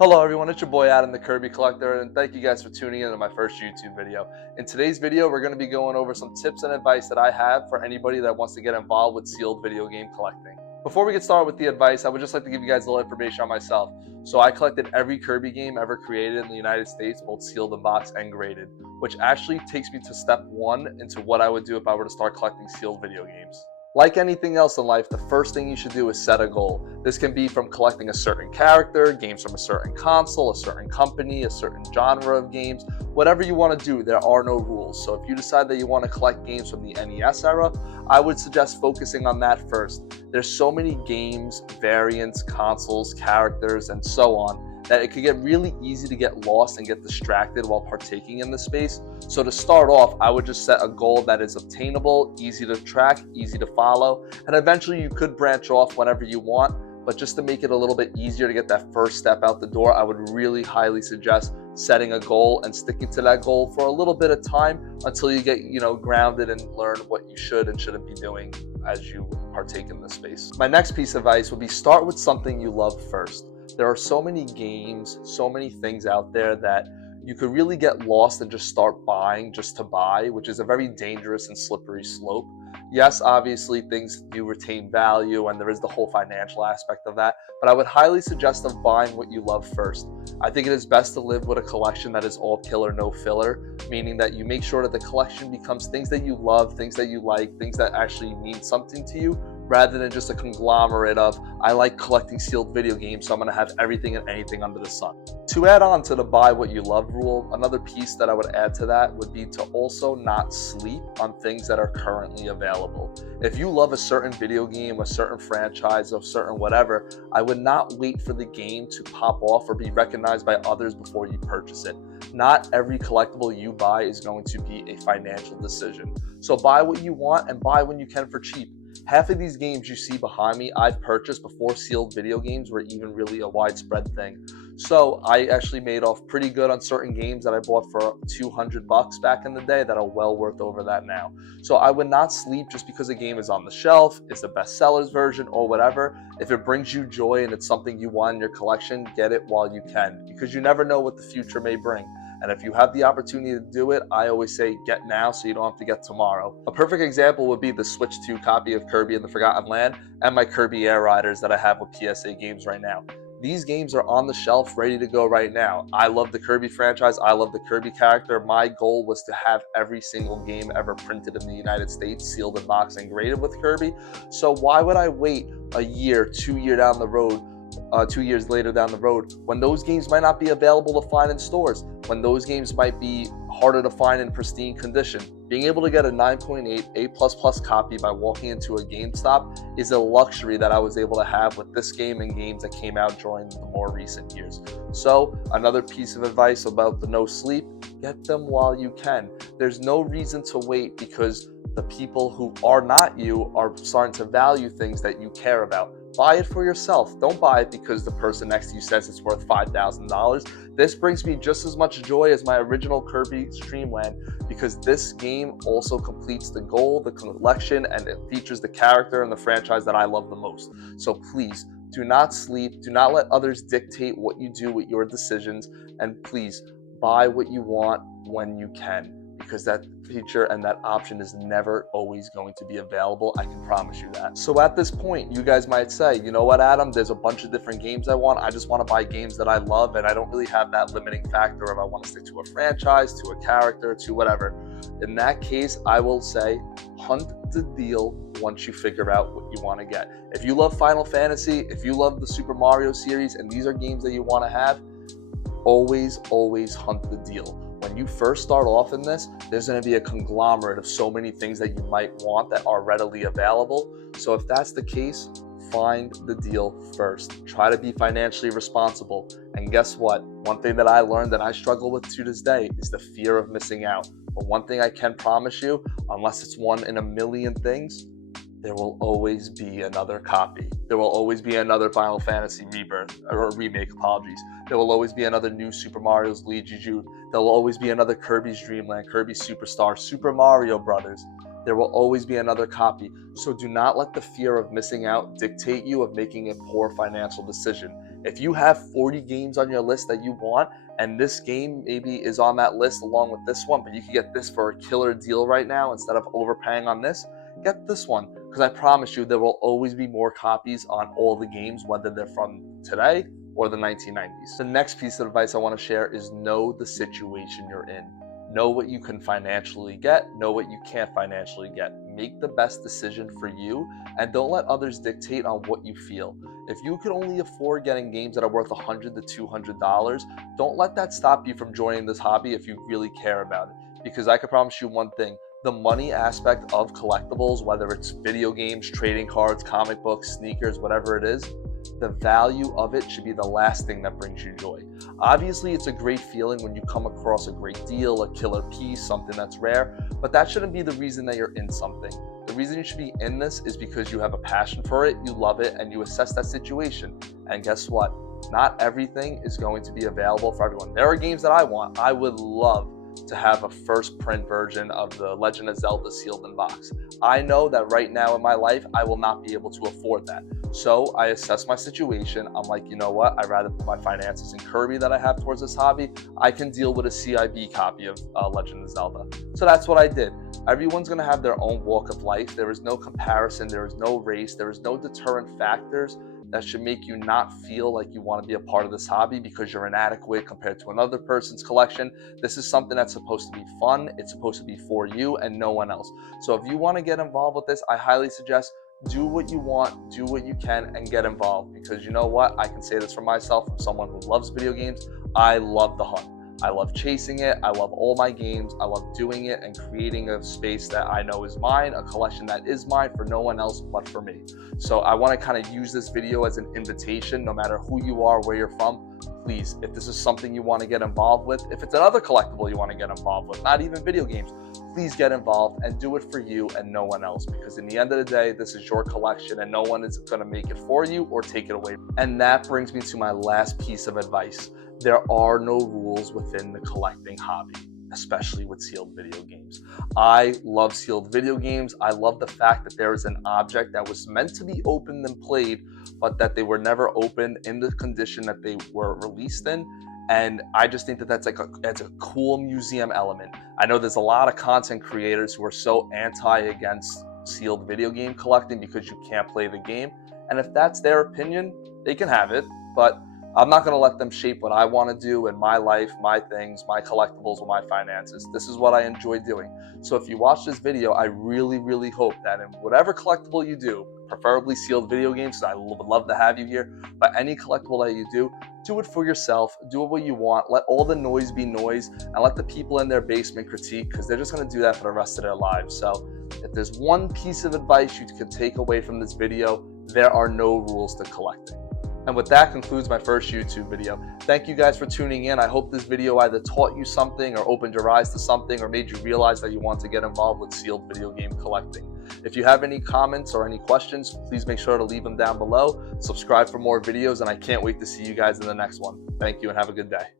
Hello everyone, it's your boy Adam the Kirby Collector, and thank you guys for tuning in to my first YouTube video. In today's video, we're going to be going over some tips and advice that I have for anybody that wants to get involved with sealed video game collecting. Before we get started with the advice, I would just like to give you guys a little information on myself. So I collected every Kirby game ever created in the United States, both sealed in box and graded, which actually takes me to step one into what I would do if I were to start collecting sealed video games. Like anything else in life, the first thing you should do is set a goal. This can be from collecting a certain character, games from a certain console, a certain company, a certain genre of games, whatever you want to do, there are no rules. So if you decide that you want to collect games from the NES era, I would suggest focusing on that first. There's so many games, variants, consoles, characters, and so on that it could get really easy to get lost and get distracted while partaking in the space. So to start off, I would just set a goal that is obtainable, easy to track, easy to follow, and eventually you could branch off whenever you want. But just to make it a little bit easier to get that first step out the door, I would really highly suggest setting a goal and sticking to that goal for a little bit of time until you get, grounded and learn what you should and shouldn't be doing as you partake in this space. My next piece of advice would be start with something you love first. There are so many games, so many things out there that you could really get lost and just start buying just to buy, which is a very dangerous and slippery slope. Yes, obviously things do retain value and there is the whole financial aspect of that, but I would highly suggest of buying what you love first. I think it is best to live with a collection that is all killer, no filler, meaning that you make sure that the collection becomes things that you love, things that you like, things that actually mean something to you, rather than just a conglomerate of, I like collecting sealed video games, so I'm going to have everything and anything under the sun. To add on to the buy what you love rule, another piece that I would add to that would be to also not sleep on things that are currently available. If you love a certain video game, a certain franchise, a certain whatever, I would not wait for the game to pop off or be recognized by others before you purchase it. Not every collectible you buy is going to be a financial decision. So buy what you want and buy when you can for cheap. Half of these games you see behind me, I've purchased before sealed video games were even really a widespread thing. So I actually made off pretty good on certain games that I bought for $200 back in the day that are well worth over that now. So I would not sleep just because a game is on the shelf, is the best sellers version or whatever. If it brings you joy and it's something you want in your collection, get it while you can, because you never know what the future may bring. And if you have the opportunity to do it, I always say get now so you don't have to get tomorrow. A perfect example would be the Switch 2 copy of Kirby and the Forgotten Land and my Kirby Air Riders that I have with PSA Games right now. These games are on the shelf ready to go right now. I love the Kirby franchise. I love the Kirby character. My goal was to have every single game ever printed in the United States, sealed in box and graded with Kirby. So why would I wait a year, 2 years down the road, 2 years later down the road, when those games might not be available to find in stores, when those games might be harder to find in pristine condition? Being able to get a 9.8 A++ copy by walking into a GameStop is a luxury that I was able to have with this game and games that came out during the more recent years. So another piece of advice about the no sleep, get them while you can. There's no reason to wait because the people who are not you are starting to value things that you care about. Buy it for yourself. Don't buy it because the person next to you says it's worth $5,000. This brings me just as much joy as my original Kirby Dreamland because this game also completes the goal, the collection, and it features the character and the franchise that I love the most. So please, do not sleep. Do not let others dictate what you do with your decisions. And please, buy what you want when you can, because that feature and that option is never always going to be available. I can promise you that. So at this point, you guys might say, you know what, Adam, there's a bunch of different games I want. I just want to buy games that I love, and I don't really have that limiting factor of I want to stick to a franchise, to a character, to whatever. In that case, I will say, hunt the deal once you figure out what you want to get. If you love Final Fantasy, if you love the Super Mario series, and these are games that you want to have, always hunt the deal. When you first start off in this, there's going to be a conglomerate of so many things that you might want that are readily available. So if that's the case, find the deal first. Try to be financially responsible. And guess what? One thing that I learned that I struggle with to this day is the fear of missing out. But one thing I can promise you, unless it's one in a million things, there will always be another copy. There will always be another Final Fantasy Rebirth, or remake, apologies. There will always be another new Super Mario's Luigi Ju. There will always be another Kirby's Dream Land, Kirby Superstar, Super Mario Brothers. There will always be another copy. So do not let the fear of missing out dictate you of making a poor financial decision. If you have 40 games on your list that you want, and this game maybe is on that list along with this one, but you can get this for a killer deal right now instead of overpaying on this, get this one. Because I promise you, there will always be more copies on all the games, whether they're from today or the 1990s. The next piece of advice I want to share is know the situation you're in. Know what you can financially get, know what you can't financially get. Make the best decision for you, and don't let others dictate on what you feel. If you can only afford getting games that are worth $100 to $200, don't let that stop you from joining this hobby if you really care about it. Because I can promise you one thing, the money aspect of collectibles, whether it's video games, trading cards, comic books, sneakers, whatever it is, the value of it should be the last thing that brings you joy. Obviously, it's a great feeling when you come across a great deal, a killer piece, something that's rare, but that shouldn't be the reason that you're in something. The reason you should be in this is because you have a passion for it, you love it, and you assess that situation. And guess what? Not everything is going to be available for everyone. There are games that I want. I would love to have a first print version of the Legend of Zelda sealed in box. I know that right now in my life, I will not be able to afford that. So I assess my situation. I'm like, you know what? I'd rather put my finances in Kirby that I have towards this hobby. I can deal with a CIB copy of Legend of Zelda. So that's what I did. Everyone's going to have their own walk of life. There is no comparison. There is no race. There is no deterrent factors that should make you not feel like you want to be a part of this hobby because you're inadequate compared to another person's collection. This is something that's supposed to be fun. It's supposed to be for you and no one else. So if you want to get involved with this, I highly suggest do what you want, do what you can, and get involved. Because you know what? I can say this for myself, from someone who loves video games. I love the hunt. I love chasing it. I love all my games. I love doing it and creating a space that I know is mine, a collection that is mine for no one else but for me. So I want to kind of use this video as an invitation, no matter who you are, where you're from. Please, if this is something you want to get involved with, if it's another collectible you want to get involved with, not even video games, please get involved and do it for you and no one else. Because in the end of the day, this is your collection and no one is going to make it for you or take it away. And that brings me to my last piece of advice. There are no rules within the collecting hobby, especially with sealed video games. I love sealed video games. I love the fact that there is an object that was meant to be opened and played, but that they were never opened in the condition that they were released in. And I just think that that's a cool museum element. I know there's a lot of content creators who are so against sealed video game collecting because you can't play the game. And if that's their opinion, they can have it, but I'm not going to let them shape what I want to do in my life, my things, my collectibles, or my finances. This is what I enjoy doing. So if you watch this video, I really, really hope that in whatever collectible you do, preferably sealed video games, I would love to have you here, but any collectible that you do it for yourself, do it what you want, let all the noise be noise, and let the people in their basement critique, because they're just going to do that for the rest of their lives. So if there's one piece of advice you can take away from this video, there are no rules to collecting. And with that concludes my first YouTube video. Thank you guys for tuning in. I hope this video either taught you something or opened your eyes to something or made you realize that you want to get involved with sealed video game collecting. If you have any comments or any questions, please make sure to leave them down below. Subscribe for more videos, and I can't wait to see you guys in the next one. Thank you and have a good day.